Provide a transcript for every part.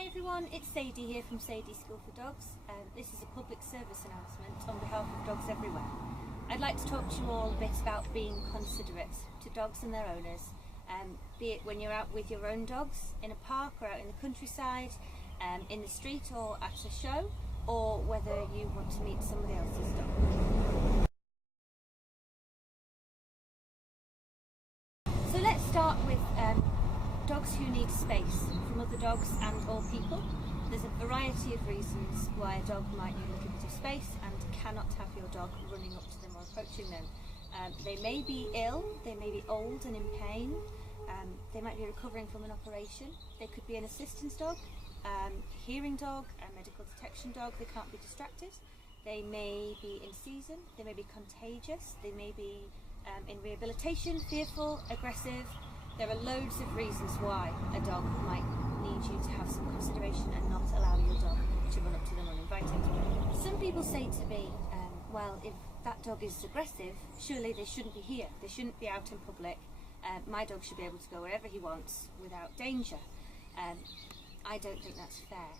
Hi everyone, it's Sadie here from Sadie School for Dogs. This is a public service announcement on behalf of dogs everywhere. I'd like to talk to you all a bit about being considerate to dogs and their owners, be it when you're out with your own dogs in a park or out in the countryside, in the street or at a show, or whether you want to meet somebody else's dog. So let's start with dogs who need space from other dogs and or people. There's a variety of reasons why a dog might need a little bit of space and cannot have your dog running up to them or approaching them. They may be ill, they may be old and in pain, they might be recovering from an operation, they could be an assistance dog, hearing dog, a medical detection dog, they can't be distracted, they may be in season, they may be contagious, they may be in rehabilitation, fearful, aggressive. There are loads of reasons why a dog might need you to have some consideration and not allow your dog to run up to them uninvited. Some people say to me, well, if that dog is aggressive, surely they shouldn't be here. They shouldn't be out in public. My dog should be able to go wherever he wants without danger. I don't think that's fair.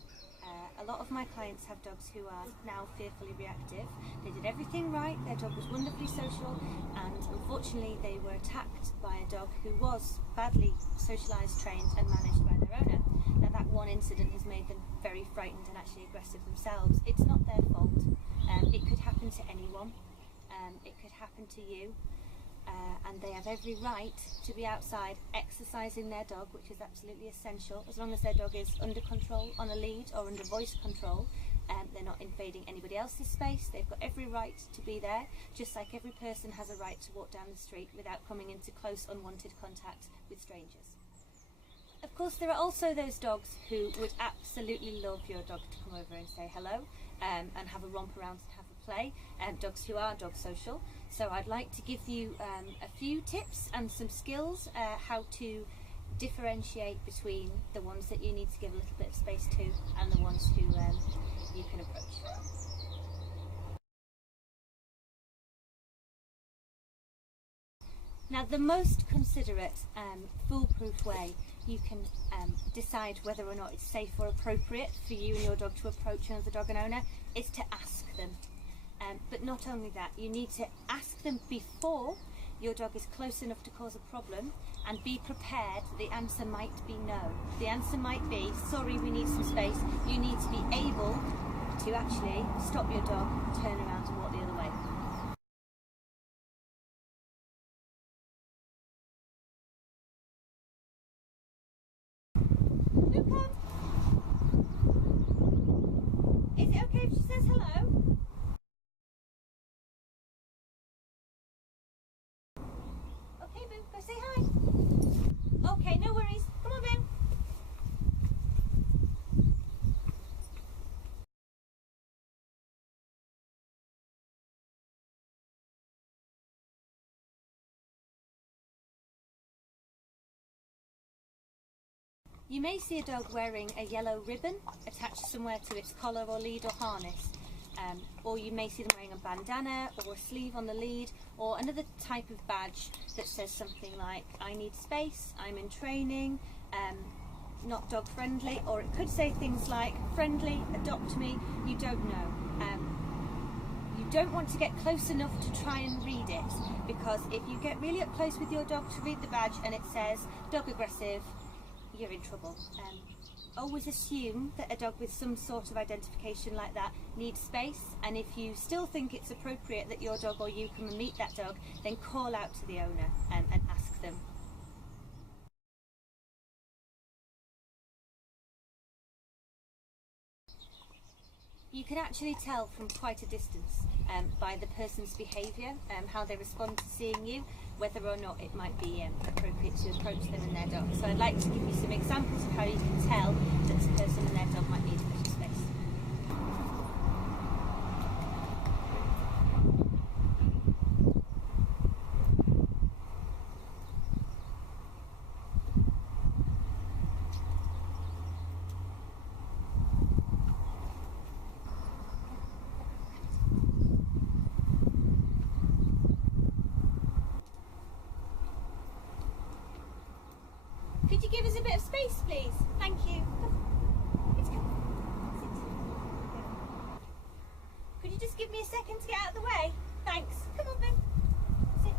A lot of my clients have dogs who are now fearfully reactive. They did everything right, their dog was wonderfully social, and unfortunately they were attacked by a dog who was badly socialised, trained and managed by their owner. Now that one incident has made them very frightened and actually aggressive themselves. It's not their fault. It could happen to anyone. It could happen to you. And they have every right to be outside exercising their dog, which is absolutely essential, as long as their dog is under control, on a lead or under voice control. They're not invading anybody else's space. They've got every right to be there, just like every person has a right to walk down the street without coming into close unwanted contact with strangers. Of course, there are also those dogs who would absolutely love your dog to come over and say hello and have a romp around and have a play, dogs who are dog social. So I'd like to give you a few tips and some skills how to differentiate between the ones that you need to give a little bit of space to and the ones who you can approach. Now, the most considerate, foolproof way you can decide whether or not it's safe or appropriate for you and your dog to approach another dog and owner is to ask them. But not only that, you need to ask them before your dog is close enough to cause a problem, and be prepared that the answer might be no. The answer might be, sorry, we need some space. You need to be able to actually stop your dog, turn around and walk the other way. Luca! Is it okay if she says hello? Okay, Boo, go say hi. Okay, no worries. Come on, Boo. You may see a dog wearing a yellow ribbon attached somewhere to its collar or lead or harness. Or you may see them wearing a bandana or a sleeve on the lead, or another type of badge that says something like, I need space, I'm in training, not dog friendly, or it could say things like, friendly, adopt me, you don't know. You don't want to get close enough to try and read it, because if you get really up close with your dog to read the badge and it says, dog aggressive, you're in trouble. Always assume that a dog with some sort of identification like that needs space, and if you still think it's appropriate that your dog or you come and meet that dog, then call out to the owner and ask them. You can actually tell from quite a distance by the person's behaviour, how they respond to seeing you, whether or not it might be appropriate to approach them and their dog. So I'd like to give you some examples of how you can tell that this person and their dog might need a bit of space. Could you give us a bit of space, please? Thank you. give me a second to get out of the way? Thanks. Come on, Ben. Sit.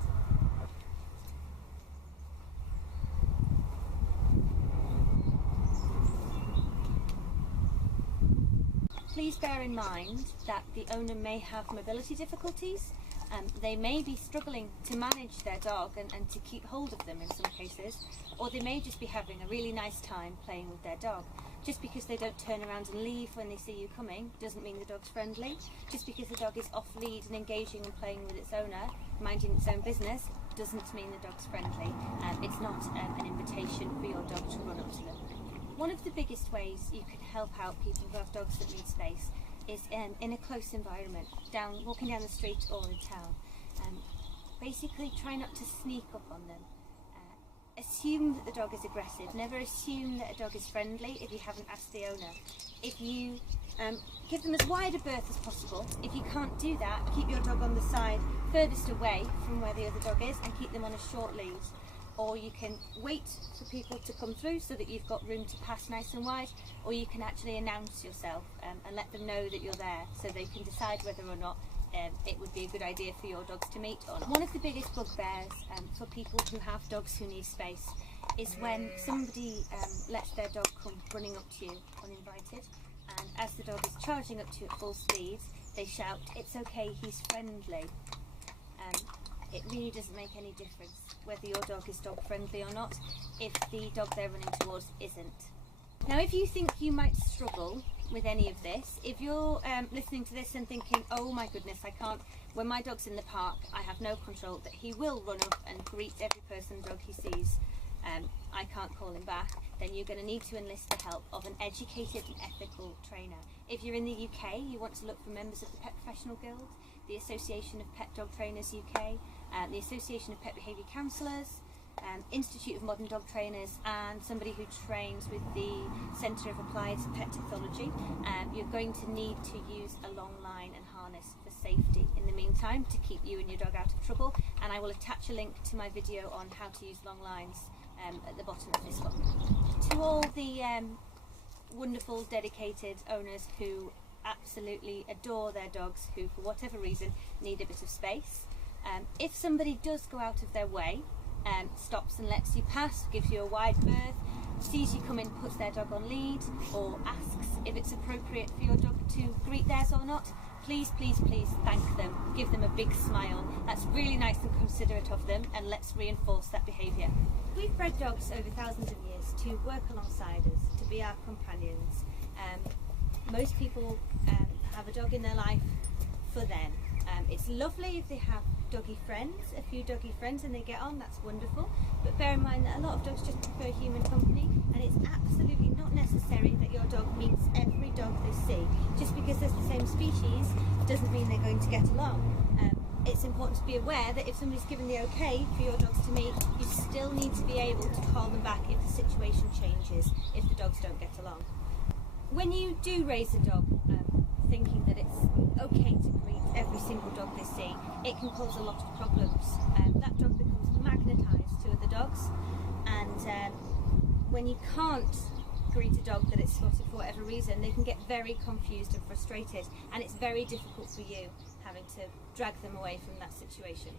Please bear in mind that the owner may have mobility difficulties. They may be struggling to manage their dog and to keep hold of them in some cases, or they may just be having a really nice time playing with their dog. Just because they don't turn around and leave when they see you coming doesn't mean the dog's friendly. Just because the dog is off lead and engaging and playing with its owner, minding its own business, doesn't mean the dog's friendly. It's not an invitation for your dog to run up to them. One of the biggest ways you can help out people who have dogs that need space is in a close environment, walking down the street or in town. Basically try not to sneak up on them. Assume that the dog is aggressive. Never assume that a dog is friendly if you haven't asked the owner. If you give them as wide a berth as possible, if you can't do that, keep your dog on the side furthest away from where the other dog is and keep them on a short lead. Or you can wait for people to come through so that you've got room to pass nice and wide, or you can actually announce yourself and let them know that you're there so they can decide whether or not it would be a good idea for your dogs to meet or not. One of the biggest bugbears for people who have dogs who need space is when somebody lets their dog come running up to you uninvited, and as the dog is charging up to you at full speed, they shout, "It's okay, he's friendly." It really doesn't make any difference whether your dog is dog friendly or not if the dog they're running towards isn't. Now, if you think you might struggle with any of this, if you're listening to this and thinking, oh my goodness, I can't, when my dog's in the park, I have no control, that he will run up and greet every person dog he sees, I can't call him back, then you're going to need to enlist the help of an educated and ethical trainer. If you're in the UK, you want to look for members of the Pet Professional Guild, the Association of Pet Dog Trainers UK, the Association of Pet Behaviour Counsellors, Institute of Modern Dog Trainers, and somebody who trains with the Centre of Applied Pet Technology. You're going to need to use a long line and harness for safety in the meantime to keep you and your dog out of trouble, and I will attach a link to my video on how to use long lines at the bottom of this one. To all the wonderful dedicated owners who absolutely adore their dogs, who for whatever reason need a bit of space, if somebody does go out of their way, stops and lets you pass, gives you a wide berth, sees you come in, puts their dog on lead, or asks if it's appropriate for your dog to greet theirs or not, please, please, please thank them. Give them a big smile. That's really nice and considerate of them, and let's reinforce that behaviour. We've bred dogs over thousands of years to work alongside us, to be our companions. Most people have a dog in their life for them. It's lovely if they have doggy friends, a few doggy friends, and they get on, that's wonderful, but bear in mind that a lot of dogs just prefer human company, and it's absolutely not necessary that your dog meets every dog they see. Just because they're the same species doesn't mean they're going to get along. It's important to be aware that if somebody's given the okay for your dogs to meet, you still need to be able to call them back if the situation changes, if the dogs don't get along. When you do raise a dog thinking that it's okay to greet every single dog they see, it can cause a lot of problems. That dog becomes magnetised to other dogs, and when you can't greet a dog that it's spotted for whatever reason, they can get very confused and frustrated, and it's very difficult for you having to drag them away from that situation.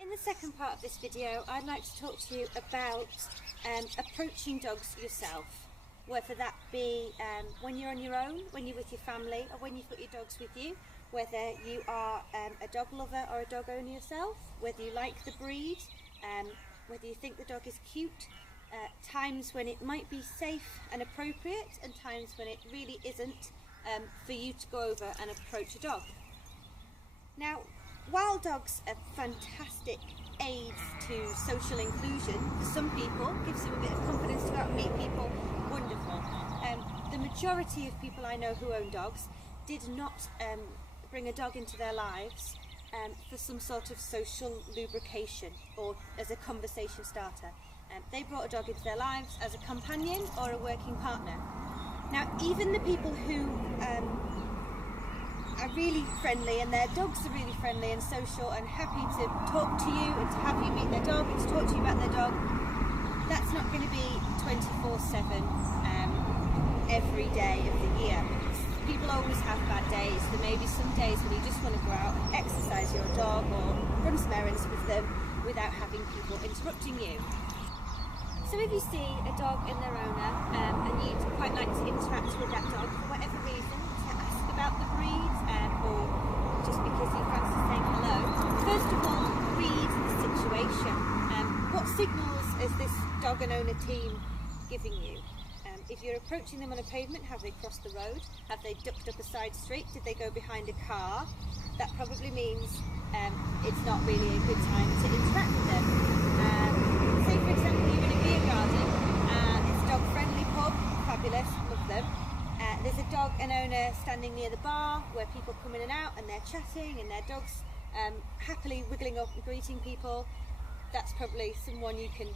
In the second part of this video, I'd like to talk to you about approaching dogs yourself, whether that be when you're on your own, when you're with your family, or when you've got your dogs with you, whether you are a dog lover or a dog owner yourself, whether you like the breed, whether you think the dog is cute, times when it might be safe and appropriate, and times when it really isn't for you to go over and approach a dog. Now, while dogs are fantastic aids to social inclusion, for some people, gives them a bit of confidence to go out and meet people, wonderful. The majority of people I know who own dogs did not bring a dog into their lives for some sort of social lubrication or as a conversation starter. They brought a dog into their lives as a companion or a working partner. Now, even the people who are really friendly and their dogs are really friendly and social and happy to talk to you and to have you meet their dog and to talk to you about their dog, that's not going to be 24/7 every day of the year. People always have bad days. There may be some days when you just want to go out and exercise your dog or run some errands with them without having people interrupting you. So if you see a dog and their owner and you'd quite like to interact with that dog for whatever reason, to ask about the breed or just because you fancy saying hello, first of all, read the situation. What signals is this dog and owner team giving you? If you're approaching them on a pavement, have they crossed the road? Have they ducked up a side street? Did they go behind a car? That probably means it's not really a good time to interact with them. Say for example you're in a beer garden and it's a dog friendly pub, fabulous, love them. There's a dog and owner standing near the bar where people come in and out and they're chatting and their dog's happily wiggling up and greeting people. That's probably someone you can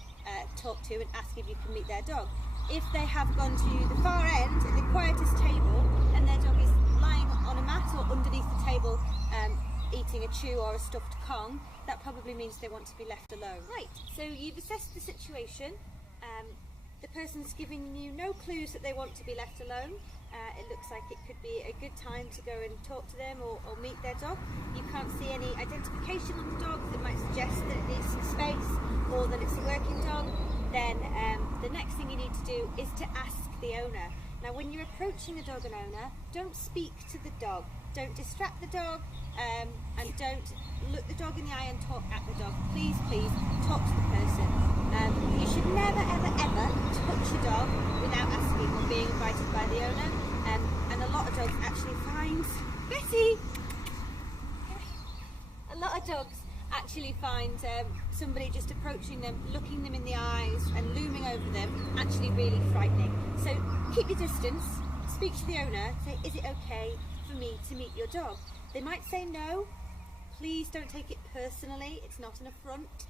talk to and ask if you can meet their dog. If they have gone to the far end, at the quietest table, and their dog is lying on a mat or underneath the table eating a chew or a stuffed Kong, that probably means they want to be left alone. Right, so you've assessed the situation. The person's giving you no clues that they want to be left alone. It looks like it could be a good time to go and talk to them or meet their dog. You can't see any identification on the dog that might suggest that it needs some space or that it's a working dog. Then the next thing you need to do is to ask the owner. Now when you're approaching a dog and owner, don't speak to the dog. Don't distract the dog and don't look the dog in the eye and talk at the dog. Please, please talk to the person. You should never, ever, ever touch a dog without asking or being invited by the owner. And a lot of dogs actually find... Betty! A lot of dogs actually find somebody just approaching them, looking them in the eyes and looming over them actually really frightening. So keep your distance, speak to the owner, say, is it okay for me to meet your dog? They might say no. Please don't take it personally, it's not an affront.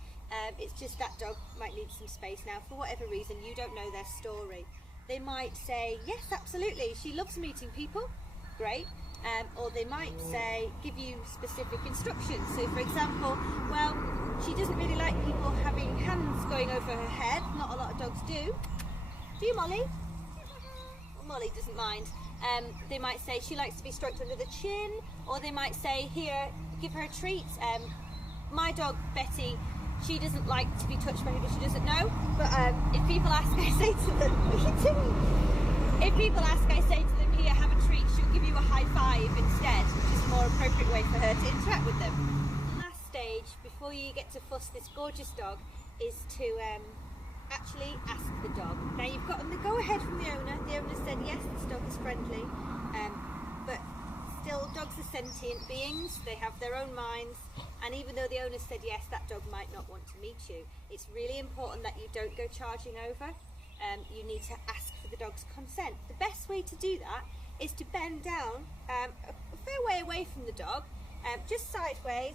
It's just that dog might need some space now for whatever reason. You don't know their story. They might say, yes, absolutely, she loves meeting people, great. Or they might say, give you specific instructions. So for example, well, she doesn't really like people having hands going over her head. Not a lot of dogs do. Do you, Molly? Well, Molly doesn't mind. They might say she likes to be stroked under the chin, or they might say, here, give her a treat. My dog, Betty, she doesn't like to be touched by people she doesn't know, but if people ask, I say to them, what are you doing? If people ask, I say to them, here, have a treat, she'll give you a high five instead, which is a more appropriate way for her to interact with them. The last stage, before you get to fuss this gorgeous dog, is to actually ask the dog. Now you've gotten the go-ahead from the owner said, yes, this dog is friendly, but still, dogs are sentient beings, they have their own minds, and even though the owner said yes, that dog might not want to meet you. It's really important that you don't go charging over. You need to ask for the dog's consent. The best way to do that is to bend down a fair way away from the dog, just sideways,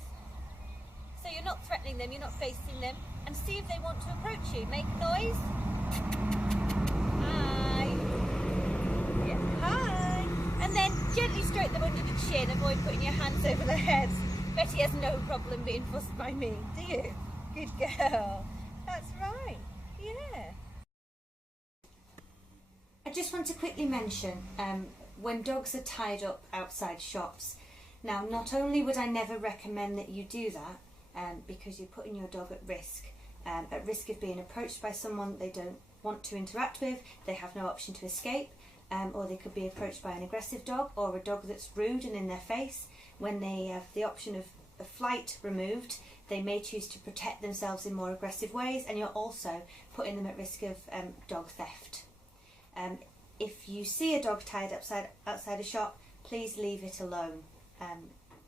so you're not threatening them, you're not facing them, and see if they want to approach you. Make a noise. Hi. Yeah. Hi. And then gently stroke them under the chin, avoid putting your hands over their heads. Betty has no problem being fussed by me, do you? Good girl. That's right. Yeah. I just want to quickly mention when dogs are tied up outside shops. Now, not only would I never recommend that you do that because you're putting your dog at risk of being approached by someone they don't want to interact with, they have no option to escape, or they could be approached by an aggressive dog or a dog that's rude and in their face. When they have the option of flight removed, they may choose to protect themselves in more aggressive ways, and you're also putting them at risk of dog theft. If you see a dog tied outside a shop, please leave it alone.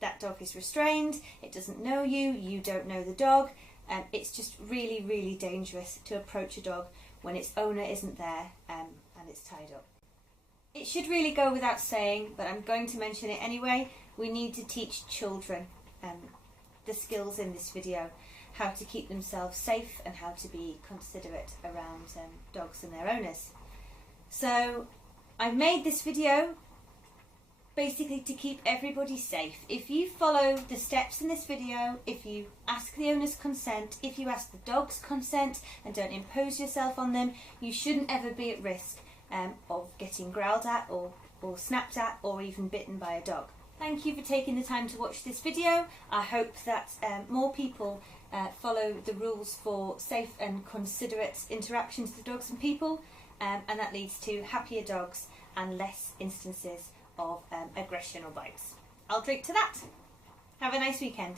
That dog is restrained, it doesn't know you, you don't know the dog. It's just really, really dangerous to approach a dog when its owner isn't there and it's tied up. It should really go without saying, but I'm going to mention it anyway. We need to teach children the skills in this video, how to keep themselves safe and how to be considerate around dogs and their owners. So I've made this video basically to keep everybody safe. If you follow the steps in this video, if you ask the owner's consent, if you ask the dog's consent and don't impose yourself on them, you shouldn't ever be at risk of getting growled at or snapped at or even bitten by a dog. Thank you for taking the time to watch this video. I hope that more people follow the rules for safe and considerate interactions with dogs and people, and that leads to happier dogs and less instances of aggression or bites. I'll drink to that. Have a nice weekend.